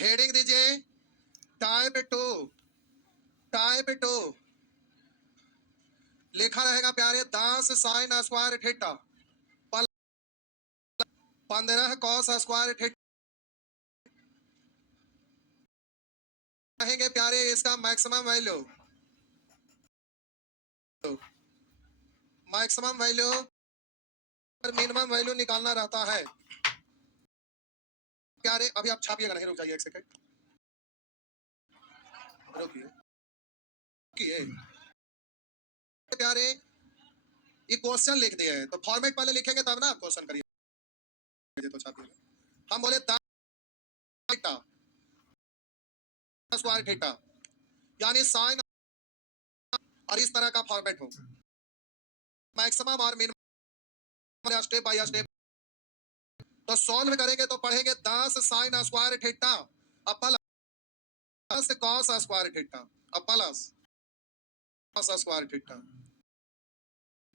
Heading दीजिए type 2, type 2 लिखा रहेगा प्यारे 10 sine square theta 15 cos square theta. कहेंगे प्यारे इसका मैक्सिमम वैल्यू, मैक्सिमम वैल्यू और मिनिमम वैल्यू निकालना रहता है प्यारे। अभी आप छापिएगा नहीं, रुक जाइए एक सेकंड, रुकिए रुकिए प्यारे। ये क्वेश्चन लिख दिए हैं तो फॉर्मेट पहले लिखेंगे तब ना आप क्वेश्चन करिए, तो छापिएगा। हम बोले थीटा स्क्वायर थीटा यानी साइन, और इस तरह का फॉर्मेट हो मैक्सिमम और मिनिमम स्टेप बाय स्टेप। तो सॉल्व करेंगे तो पढ़ेंगे 10 sine square theta plus cos square theta plus cos square theta.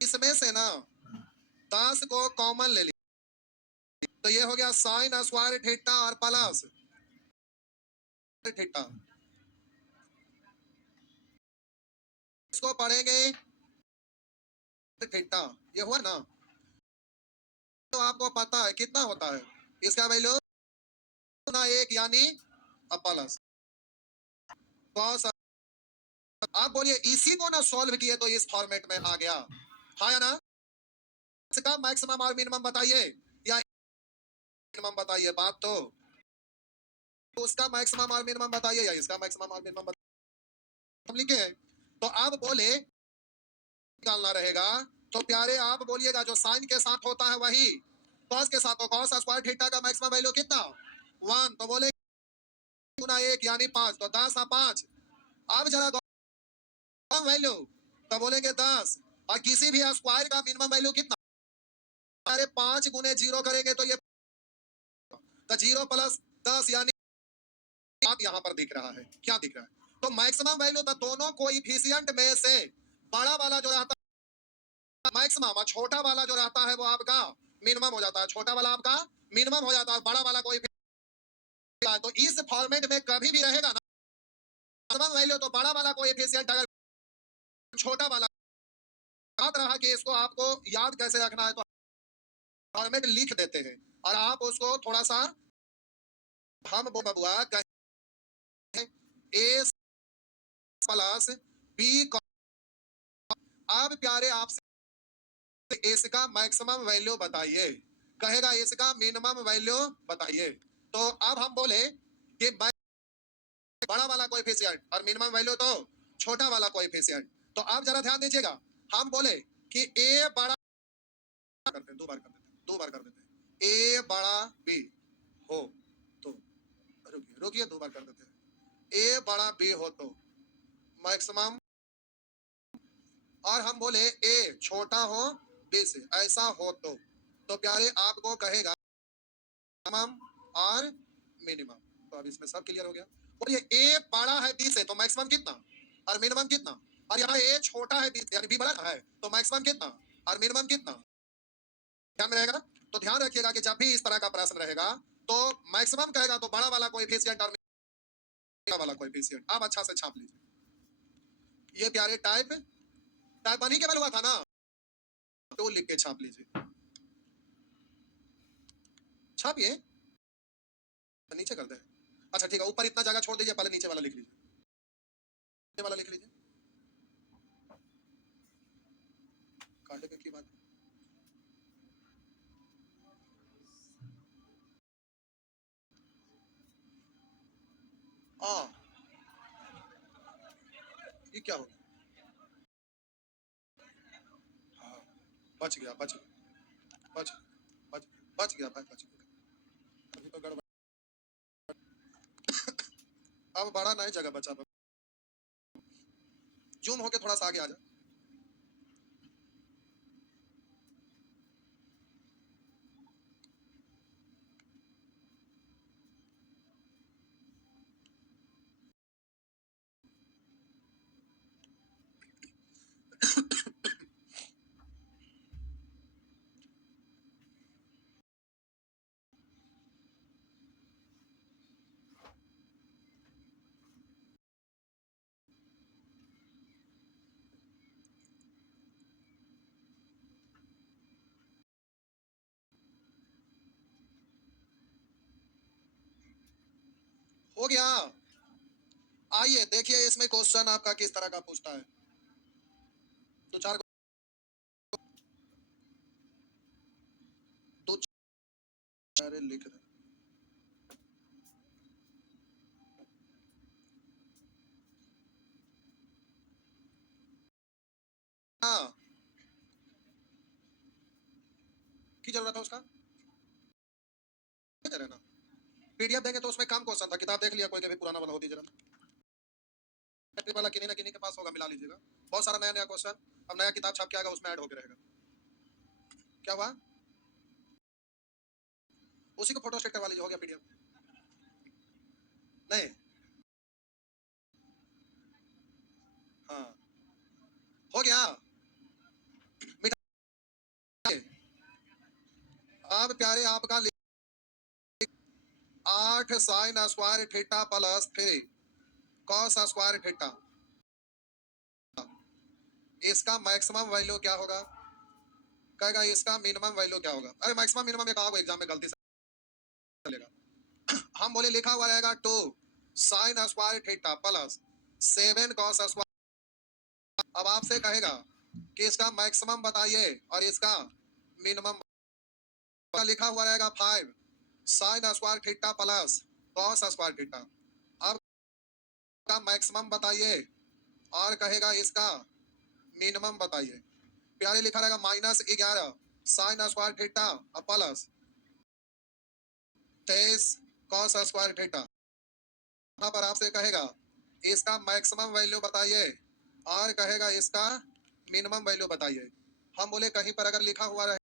इसमें से ना 10 को कॉमन ले लिया तो ये हो गया साइन स्क्वायर थीटा और प्लस थीटा। इसको पढ़ेंगे थीटा, ये हुआ ना। तो आपको पता है कितना होता है इसका वैल्यू ना, एक यानी प्लस कॉस। आप बोलिए इसी को ना सॉल्व किए तो इस फॉर्मेट में आ गया, हाँ या ना। इसका मैक्सिमम और मिनिमम बताइए या मिनिमम बताइए, बात तो उसका मैक्सिमम और मिनिमम बताइए या इसका मैक्सिमम और मिनिमम हम लिखे हैं। तो आप बोले निकालना रहेगा तो प्यारे आप बोलिएगा जो साइन के साथ होता है वही कॉस के साथ, तो कॉस स्क्वायर थीटा का मैक्सिमम वैल्यू कितना 1, तो बोले गुना 1 यानी 5, तो 10 और 5। अब जरा वैल्यू तो बोलेंगे 10, और किसी भी स्क्वायर का मिनिमम वैल्यू कितना, अरे 5 गुने 0 करेंगे तो ये तो 0 प्लस 10 यानी आप यहाँ पर दिख रहा है, क्या दिख रहा है। तो मैक्सिमम वैल्यू तो दोनों कोएफिशिएंट में से बड़ा वाला जो रहता है मैक्सिमम और छोटा वाला जो रहता है वो आपका मिनिमम हो जाता है, छोटा वाला आपका मिनिमम हो जाता है, बड़ा वाला कोएफिशिएंट। तो इस फॉर्मेट में कभी भी रहेगा ना मैक्सिमम वैल्यू तो बड़ा वाला कोएफिशिएंट, अगर छोटा वाला याद रहा कि इसको आपको याद कैसे रखना है तो फॉर्मेट लिख देते हैं और आप उसको थोड़ा सा हम वो बबुआ कहें ए प्लस बी। अब प्यारे आपसे इसका मैक्सिमम वैल्यू बताइए, कहेगा इसका मिनिमम वैल्यू बताइए। तो अब हम बोले कि बड़ा वाला कोएफिशिएंट और मिनिमम वैल्यू तो छोटा वाला कोएफिशिएंट। तो आप जरा ध्यान दीजिएगा, हम बोले कि ए बड़ा करते हैं, 2 बार कर देते हैं, 2 बार कर देते हैं, ए बड़ा बी हो तो रुकिए रुकिए 2 बार कर देते हैं, ए बड़ा बी हो तो मैक्सिमम, और हम बोले ए छोटा हो बी से, ऐसा हो तो प्यारे आपको कहेगा मिनिमम और मिनिमम। तो अब इसमें सब क्लियर हो गया। बोलिए ए बड़ा है बी से तो मैक्सिमम कितना और मिनिमम कितना, और यहाँ ए छोटा है बी से यानी बी बड़ा है तो मैक्सिमम कितना और मिनिमम कितना, ध्यान में रहेगा। तो ध्यान रखिएगा कि जब भी इस तरह का प्रश्न रहेगा तो मैक्सिमम कहेगा तो बड़ा वाला कोएफिशिएंट और मिनिमम वाला कोएफिशिएंट। आप अच्छा से छाप लीजिए, ये प्यारे टाइप टाइप 1 ही केवल हुआ था ना, तो लिख के छाप लीजिए, छापिए नीचे कर दे। अच्छा ठीक है, ऊपर इतना जगह छोड़ दीजिए, पहले नीचे वाला लिख लीजिए, नीचे वाला लिख लीजिए, काटे की बात आ ये क्या हो, हाँ बच गया बच गया बच बच बच गया भाई, बच गया। अभी तो गड़बड़, अब बड़ा नहीं जगह बचा, जूम होके थोड़ा सा आगे आ जा। हो गया। आइए देखिए इसमें क्वेश्चन आपका किस तरह का पूछता है। दो चार दो चार लिख रहे। हाँ की जरूरत है उसका दे रहे ना। पीडीएफ देंगे तो उसमें कम क्वेश्चन था, किताब देख लिया कोई के भी पुराना वाला हो दीजिए मैट्रिक वाला किन्हीं ना किन्हीं के पास होगा, मिला लीजिएगा। बहुत सारा नया नया क्वेश्चन अब नया किताब छाप के आएगा, उसमें ऐड होकर रहेगा। क्या हुआ? उसी को फोटो स्टेट करवा लीजिए, हो गया पीडीएफ। नहीं, हाँ हो गया। मिटाइए। अब प्यारे आपका 8 sine square theta plus 3 cos square theta, इसका मैक्सिमम वैल्यू क्या होगा? कहेगा इसका मिनिमम वैल्यू क्या होगा? अरे मैक्सिमम मिनिमम एक आओगे एग्जाम में गलती से चलेगा। हम बोले लिखा हुआ रहेगा 2 sine square theta plus 7 cos square. अब आपसे कहेगा कि इसका मैक्सिमम बताइए और इसका मिनिमम। लिखा हुआ रहेगा 5 sine square theta plus cos square theta. अब का मैक्सिमम बताइए और कहेगा इसका मिनिमम बताइए। प्यारे लिखा रहेगा -11 sine square theta plus 23 cos square theta. यहाँ पर आपसे कहेगा इसका मैक्सिमम वैल्यू बताइए और कहेगा इसका मिनिमम वैल्यू बताइए। हम बोले कहीं पर अगर लिखा हुआ रहे,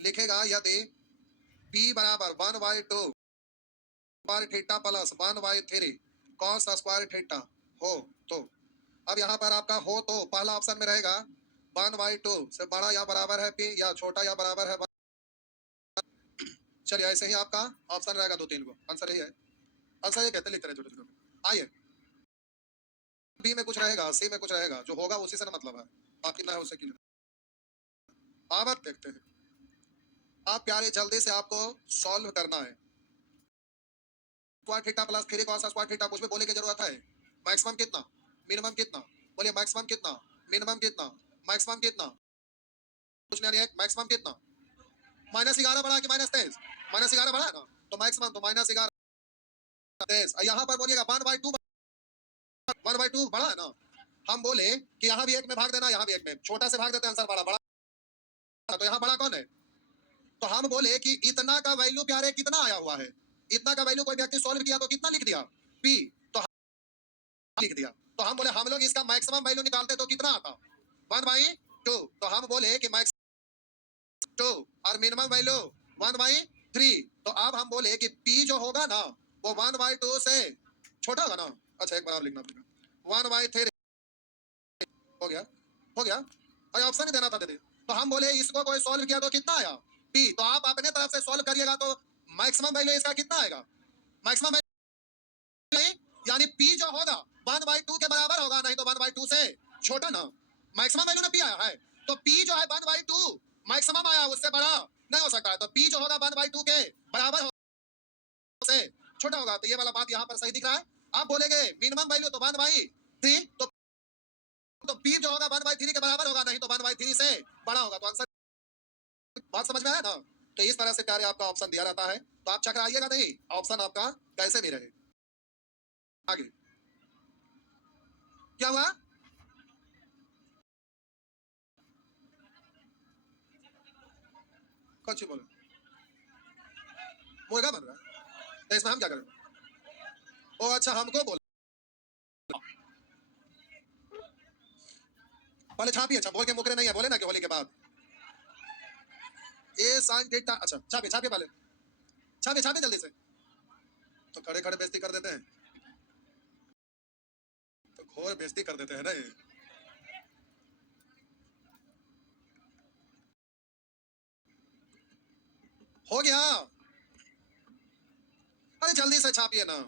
लिखेगा यदि p बराबर 1/2 square theta plus 1/3 cos square theta हो तो। अब यहाँ पर आपका हो तो पहला ऑप्शन में रहेगा 1/2 से बड़ा या बराबर है p या छोटा या बराबर है 1। चलिए ऐसे ही आपका ऑप्शन रहेगा 2-3 को, आंसर यही है। आंसर ये कहते लिखते रहे छोटे छोटे। आइए बी में कुछ रहेगा, सी में कुछ रहेगा, जो होगा उसी से ना मतलब है, बाकी ना है उसे की। अब आप देखते हैं, आप प्यारे जल्दी से आपको सॉल्व करना है। Square theta plus 3 cos square theta, कुछ भी बोले की जरूरत है? मैक्सिमम कितना, मिनिमम कितना? बोलिए मैक्सिमम कितना, मिनिमम कितना, मैक्सिमम कितना? कुछ नहीं है, मैक्सिमम कितना? -11 बढ़ा कि -23? -11 बढ़ा ना, तो मैक्सिमम तो -11 यहाँ पर बोलिएगा 1/2 1/2 बढ़ा है ना। हम बोले कि यहाँ भी एक में भाग देना, यहाँ भी एक में, छोटा से भाग देते हैं आंसर बड़ा बड़ा, तो यहाँ बड़ा कौन है? तो हम बोले कि इतना का वैल्यू प्यारे कितना आया हुआ है, इतना का वैल्यू कोई व्यक्ति सॉल्व किया तो कितना लिख दिया? p, तो लिख दिया। तो हम बोले हम लोग इसका मैक्सिमम वैल्यू निकालते तो कितना आता? 1/2। तो हम बोले कि मैक्स 2 और मिनिमम वैल्यू 1/3। तो अब हम बोले कि p जो होगा ना वो 1/2 से छोटा होगा ना। अच्छा एक बार और लिखना पड़ेगा 1/3। हो गया, हो गया। अरे ऑप्शन ही देना था, दे दे। तो हम बोले इसको कोई सॉल्व किया तो कितना आया? p। तो आप अपने तरफ से सॉल्व करिएगा तो मैक्सिमम वैल्यू इसका कितना आएगा? मैक्सिमम यानी p जो होगा 1/2 के बराबर होगा, नहीं तो 1/2 से छोटा ना। मैक्सिमम वैल्यू ना p आया है, तो p जो है 1/2 मैक्सिमम आया, उससे बड़ा नहीं हो सकता है। तो p जो होगा 1/2 के बराबर से छोटा होगा। तो ये वाला बात यहाँ पर सही दिख रहा है। आप बोलेंगे मिनिमम वैल्यू तो 1/3, तो p जो होगा 1/3 के बराबर होगा, नहीं तो 1/3 से बड़ा होगा। तो आंसर बात समझ में आया ना। तो इस तरह से प्यारे आपका ऑप्शन दिया रहता है, तो आप चकराइएगा नहीं, ऑप्शन आपका कैसे भी रहे। आगे क्या हुआ? कौन सी बोल मुर्गा बन रहा है, तो इसमें हम क्या करें? ओ अच्छा हमको बोल, पहले छापिए। अच्छा बोल के मुकरे नहीं है, बोले ना कि होली के बाद ए साइन थीटा। अच्छा छापिए छापिए, पहले छापिए छापिए जल्दी से। तो खड़े खड़े बेइज्जती कर देते हैं, तो घोर बेइज्जती कर देते हैं ना ये। हो गया, अरे जल्दी से छापिए ना।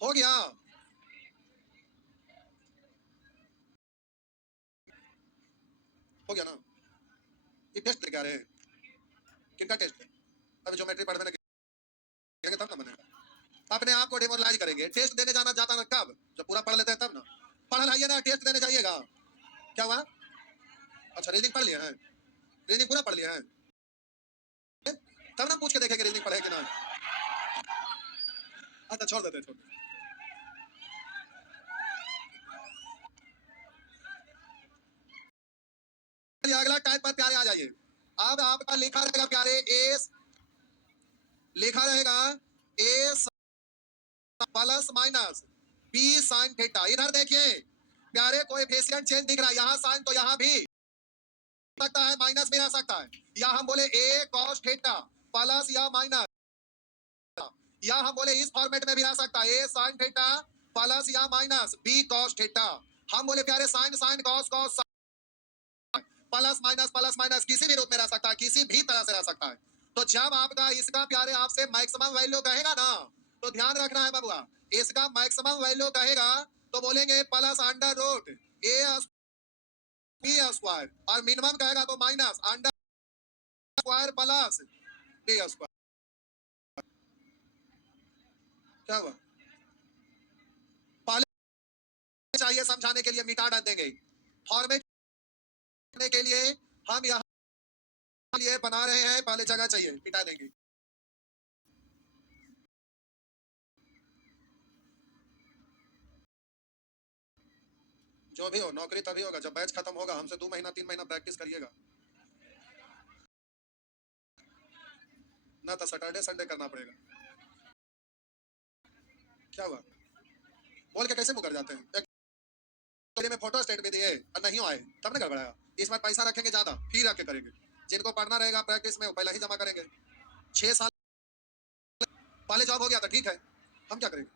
हो गया, हो गया ना? ये टेस्ट लेके आ रहे हैं, किनका टेस्ट है? अभी ज्योमेट्री पढ़ने लगेंगे तब ना बनेगा। अपने आप को डिमोरलाइज करेंगे। टेस्ट देने जाना जाता ना कब? जब पूरा पढ़ लेते हैं तब ना। पढ़ लाइए ना, टेस्ट देने जाइएगा। क्या हुआ? अच्छा रीजनिंग पढ़ लिया है, रीजनिंग पूरा पढ़ लिया है, तब ना पूछ के देखेंगे रीजनिंग पढ़े कि ना। अच्छा छोड़ देते, छोड़ देते। अगला टाइप पर प्यारे आ जाइए। अब आपका लिखा रहेगा प्यारे ए, लिखा रहेगा A plus minus B sine theta. इधर देखिए प्यारे कोएफिशिएंट चेंज दिख रहा है, यहाँ साइन तो यहाँ भी सकता है, माइनस भी रह सकता है। या हम बोले ए कॉस थीटा प्लस या माइनस, या हम बोले इस फॉर्मेट में भी रह सकता है ए साइन थीटा प्लस या माइनस बी कॉस थीटा। हम बोले प्यारे sine sine cos cos plus minus किसी भी रूप में रह सकता है, किसी भी तरह से रह सकता है। तो जब आपका इसका प्यारे आपसे मैक्सिमम वैल्यू कहेगा ना, तो ध्यान रखना है बाबूआ, इसका मैक्सिमम वैल्यू कहेगा तो बोलेंगे plus under root A B square, और मिनिमम कहेगा तो minus under square plus B square. क्या हुआ? पहले चाहिए समझाने के लिए मिटा डाल देंगे, फॉर्मेट के लिए हम यहाँ लिए बना रहे हैं, पहले जगह चाहिए मिटा देंगे। जो भी हो नौकरी तभी होगा जब बैच खत्म होगा, हमसे 2 महीना 3 महीना प्रैक्टिस करिएगा ना, तो सैटरडे संडे करना पड़ेगा। क्या हुआ? बोल के कैसे मुकर जाते हैं? एक में फोटो स्टेट भी दिए और नहीं आए तब ना गड़बड़ाया। इस बार पैसा रखेंगे ज्यादा, फिर आके करेंगे। जिनको पढ़ना रहेगा प्रैक्टिस में वो पहले ही जमा करेंगे। 6 साल पहले जॉब हो गया था, ठीक है, हम क्या करेंगे?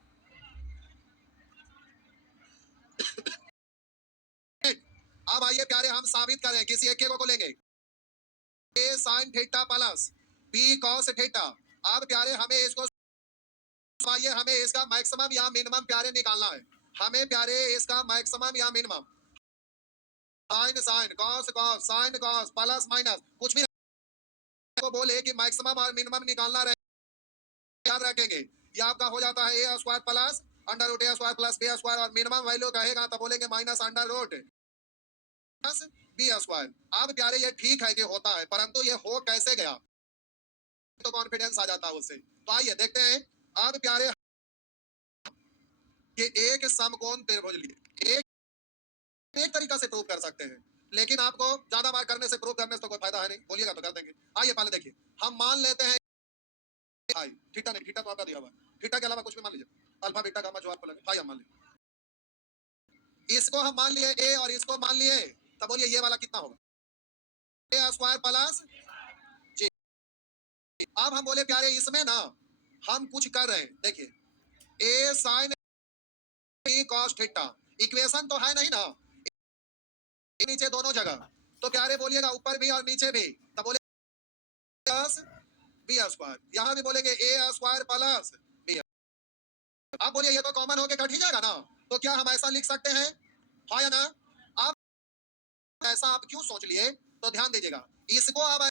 अब आइए प्यारे हम साबित करें, किसी एक को लेंगे A sine theta plus B cos theta. अब प्यारे हमें इसको आइए, हमें इसका मैक्सिमम या मिनिमम प्यारे निकालना है। हमें प्यारे इसका मैक्सिमम या minimum sine sine cos cos sine cos plus minus कुछ भी को बोले कि मैक्सिमम और मिनिमम निकालना रहे, याद रखेंगे ये आपका हो जाता है a square plus under root A square plus B square, और मिनिमम वैल्यू कहेगा तो बोलेंगे minus under root b square. अब प्यारे ये ठीक है कि होता है, परंतु ये हो कैसे गया तो कॉन्फिडेंस आ जाता है उससे। तो आइए देखते हैं। अब प्यारे कि एक समकोण त्रिभुज लिए एक तरीका से प्रूव कर सकते हैं, लेकिन आपको ज्यादा बार करने से प्रूव करने से तो कोई फायदा है नहीं, बोलिएगा तो कर देंगे। आइए पहले देखिए, हम मान लेते हैं भाई थीटा नहीं, थीटा तो आपका दिया हुआ है, थीटा के अलावा कुछ भी मान लीजिए, अल्फा बीटा गामा जो आपको लगे भाई हम मान लिए। इसको हम मान लिए ए और इसको मान लिए, तब बोलिए ये वाला कितना होगा? ए स्क्वायर प्लस जी। अब हम बोले प्यारे इसमें ना हम कुछ कर रहे हैं, देखिए A sine B cos theta equation तो है नहीं ना, नीचे दोनों जगह, तो प्यारे बोलिएगा ऊपर भी और नीचे भी, तब बोले प्लस बी स्क्वायर, यहाँ भी बोलेंगे ए स्क्वायर प्लस बी। अब बोलिए ये तो कॉमन होके कट ही जाएगा ना, तो क्या हम ऐसा लिख सकते हैं? हाँ या ना? अब ऐसा आप क्यों सोच लिए, तो ध्यान दीजिएगा, इसको अब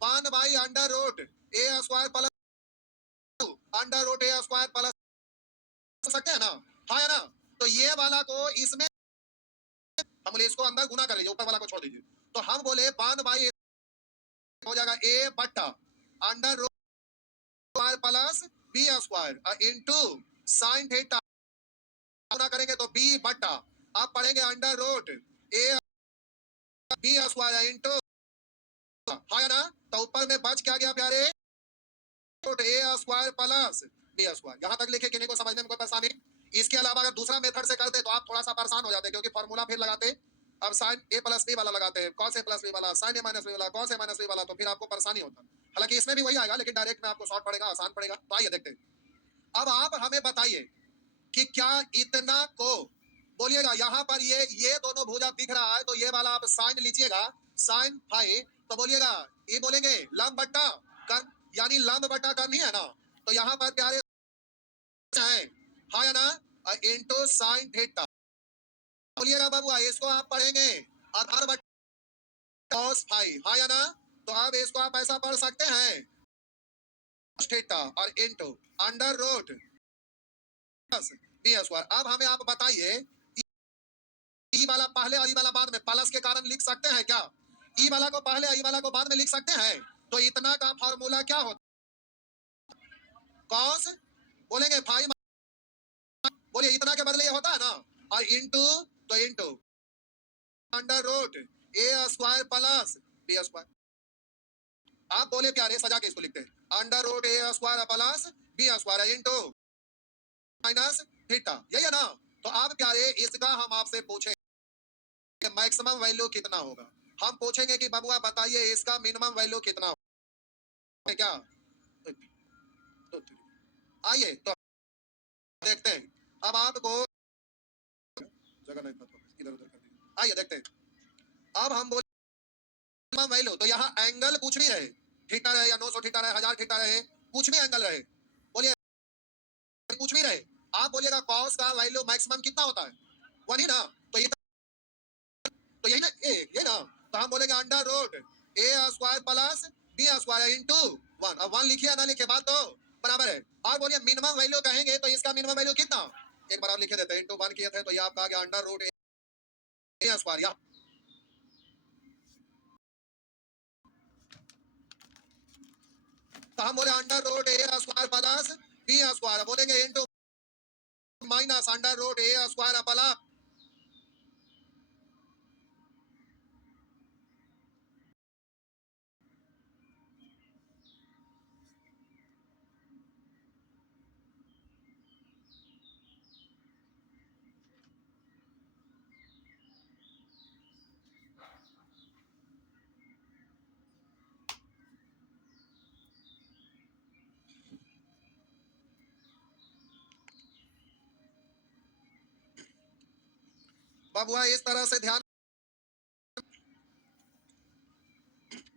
1 by under root A square plus under root A square plus सकते हैं ना? हाँ या ना? तो ये वाला को इसमें हम बोले इसको अंदर गुना कर लीजिए, ऊपर वाला को छोड़ दीजिए, तो हम बोले 1 बाई हो जाएगा ए बट्टा under root square plus B square into sine theta, गुना करेंगे तो बी बट्टा, आप पढ़ेंगे under root A B square into, हाँ ना? तो ऊपर में बच क्या गया प्यारे? रूट ए स्क्वायर प्लस बी स्क्वायर। यहां तक लिखे, किन्हीं को समझने में कोई परेशानी? इसके अलावा अगर दूसरा मेथड से करते तो आप थोड़ा सा परेशान हो जाते, क्योंकि फॉर्मूला फिर लगाते, अब साइन ए प्लस बी वाला लगाते हैं, कॉस ए प्लस बी वाला, साइन ए माइनस बी वाला, कॉस ए माइनस बी वाला, तो फिर आपको परेशानी होता। हालांकि इसमें भी वही आएगा, लेकिन डायरेक्ट में आपको शॉर्ट पड़ेगा, आसान पड़ेगा। तो आइए देखते हैं। अब आप हमें बताइए कि क्या इतना को बोलिएगा, यहाँ पर ये दोनों भुजा दिख रहा है, तो ये वाला आप साइन लीजिएगा, साइन फाई, तो बोलिएगा ये बोलेंगे लंब बट्टा कर्म, यानी लंब बट्टा कर्म ही है ना, तो यहाँ पर प्यारे है हाँ या ना, इनटू साइन थीटा। बोलिएगा बाबू इसको आप पढ़ेंगे आधार बटा cos फाई, हाँ या ना? तो अब इसको आप ऐसा पढ़ सकते हैं थीटा और into under root plus B square. अब हमें आप बताइए ई वाला पहले और ई वाला बाद में प्लस के कारण लिख सकते हैं क्या? ई वाला को पहले ई वाला को बाद में लिख सकते हैं। तो इतना का फार्मूला क्या होता है? cos बोलेंगे फाई, बोलिए इतना के बदले ये होता है ना, और इनटू तो इनटू अंडर रूट ए स्क्वायर प्लस बी स्क्वायर। आप बोले प्यारे सजा के इसको लिखते हैं अंडर रूट ए square plus B square into minus theta, यही है ना? तो आप प्यारे इसका हम आपसे पूछे मैक्सिमम वैल्यू कितना होगा। हम पूछेंगे कि बबुआ बताइए इसका मिनिमम वैल्यू कितना होगा क्या? आइए तो देखते हैं। अब आपको जगह नहीं था तो इधर उधर कर दिया। आइए देखते हैं। अब हम बोले मिनिमम वैल्यू, तो यहाँ एंगल कुछ भी रहे, थीटा रहे या 900 थीटा रहे, 1000 थीटा रहे, कुछ भी एंगल रहे, बोलिए कुछ भी रहे, आप बोलिएगा कॉस का वैल्यू मैक्सिमम कितना होता है? वन ही ना? तो ये तो यही ना, ये ना, तो हम बोलेंगे अंडर रूट ए square plus B square into one. अब वन लिखिए ना लिखिए बात तो बराबर है। और बोलिए मिनिमम वैल्यू कहेंगे तो इसका मिनिमम वैल्यू कितना? एक बार और लिखे देते हैं, इनटू वन किए थे तो ये आपका आ गया अंडर रूट ए स्क्वायर। तो हम बोले अंडर रूट ए स्क्वायर प्लस बी स्क्वायर, बोलेंगे इनटू माइनस अंडर रूट ए स्क्वायर प्लस बबुआ इस तरह से ध्यान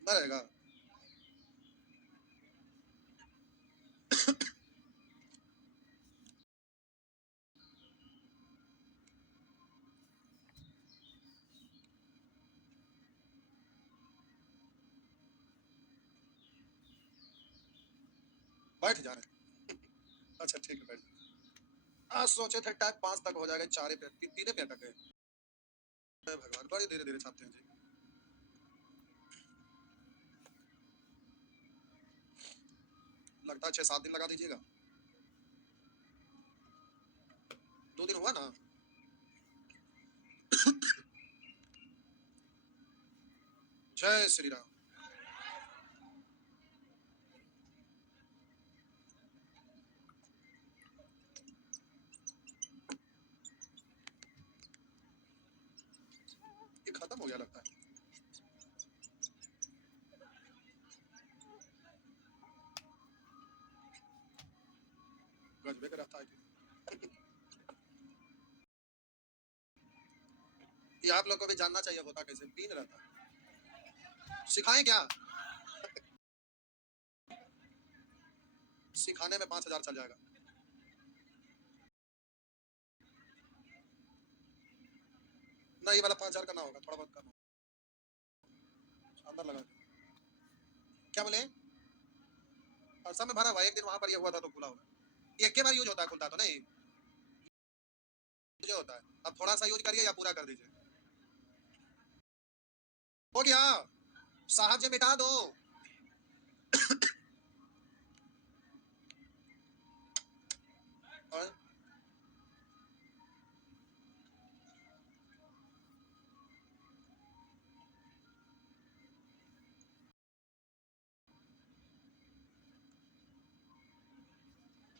न रहेगा। बैठ जा रहे हैं। अच्छा ठीक है बैठ जा। आज सोचे थे टाइप 5 तक हो जाएगा, 4 पे 3 पे अटक गए। भगवान बड़ी धीरे धीरे छापते हैं जी। लगता है 6-7 दिन लगा दीजिएगा। 2 दिन हुआ ना। जय श्री राम। ये खत्म हो गया लगता है। गजबे का रहता है। ये आप लोग को भी जानना चाहिए होता कैसे पीन रहता है। सिखाएं क्या? सिखाने में 5000 चल जाएगा। नहीं वाला 5000 करना होगा, थोड़ा बहुत करना अंदर लगा। क्या बोले? और सब में भरा हुआ, एक दिन वहां पर ये हुआ था तो खुला होगा। ये एक बार यूज होता है, खुलता तो नहीं यूज होता है। अब थोड़ा सा यूज करिए या पूरा कर दीजिए। हो गया साहब जी, मिटा दो। और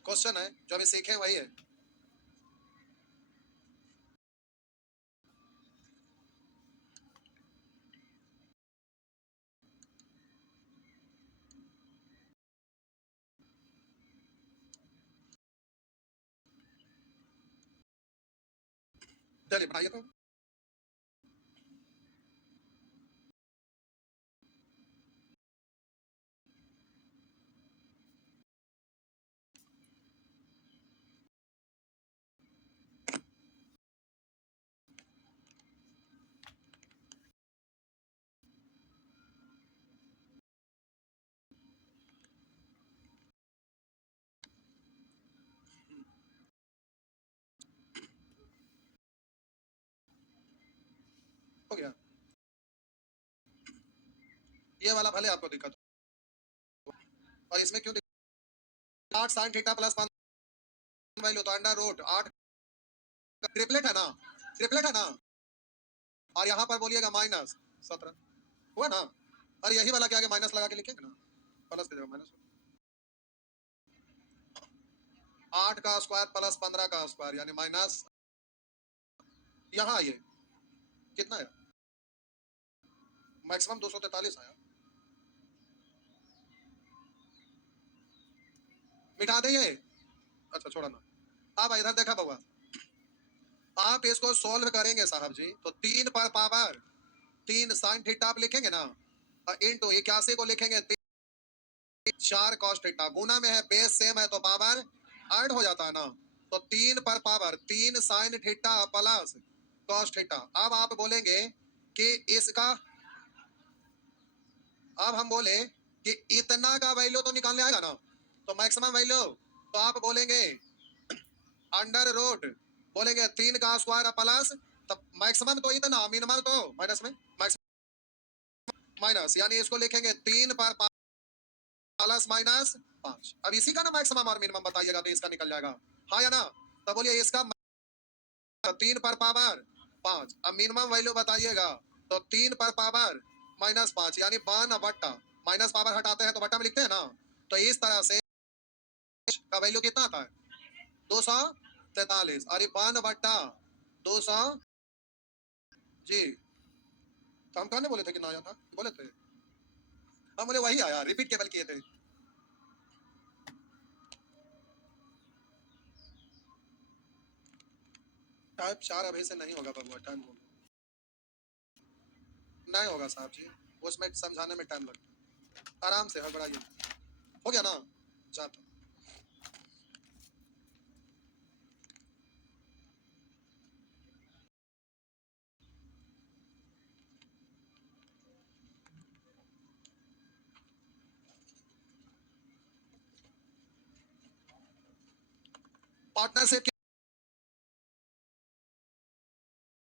क्वेश्चन है जो अभी सीखे वही है। चलिए बनाइए तो। ये वाला भले आपको दिक्कत हो। और इसमें क्यों 8 sin थीटा प्लस 5 वैल्यू तो अंडर रूट 8 ट्रिपलेट है ना, ट्रिपलेट है ना। और यहाँ पर बोलिएगा माइनस 17 हुआ ना। और यही वाला क्या आगे माइनस लगा के लिखेंगे ना, प्लस की जगह माइनस। 8 का स्क्वायर प्लस 15 का स्क्वायर यानी माइनस, यहाँ ये कितना है, मैक्सिमम 243 आया। मिटा दे ये, अच्छा छोड़ा ना। अब इधर देखा बउआ, आप इसको सोल्व करेंगे साहब जी तो 3 पर पावर 3 साइन थीटा आप लिखेंगे ना, इनटू 81 को लिखेंगे 4 कॉस थीटा, गुना में है बेस सेम है तो पावर ऐड हो जाता है ना। तो 3 पर power 3 sign theta plus cos theta. अब आप बोलेंगे कि इसका, अब हम बोले कि इतना का वैल्यू तो निकालने आएगा ना, तो मैक्सिमम वैल्यू तो आप बोलेंगे अंडर रूट, बोलेंगे 3 का स्क्वायर प्लस, तब मैक्सिमम तो इतना, मिनिमम तो माइनस में, माइनस यानी इसको लिखेंगे 3 पर प्लस माइनस 5। अब इसी का ना मैक्सिमम और मिनिमम बताइएगा तो इसका निकल जाएगा, हाँ या ना। तो बोलिए इसका 3 पर पावर 5, अब मिनिमम वैल्यू बताइएगा तो 3 पर पावर माइनस 5 यानी 52 बट्टा, माइनस पावर हटाते हैं तो बट्टा में लिखते हैं ना। तो इस तरह से का वैल्यू कितना आता है 243, और 52 बट्टा 200 जी। तो हम कहने बोले थे कि ना आया था, बोले थे हम, बोले वही आया, रिपीट केवल किए थे। टाइप 4 अभी से नहीं होगा बबुआ, टाइम हो नहीं होगा साहब जी, उसमें समझाने में टाइम लगता है, आराम से हड़बड़ाइए। हो गया ना, जाता। पार्टनरशिप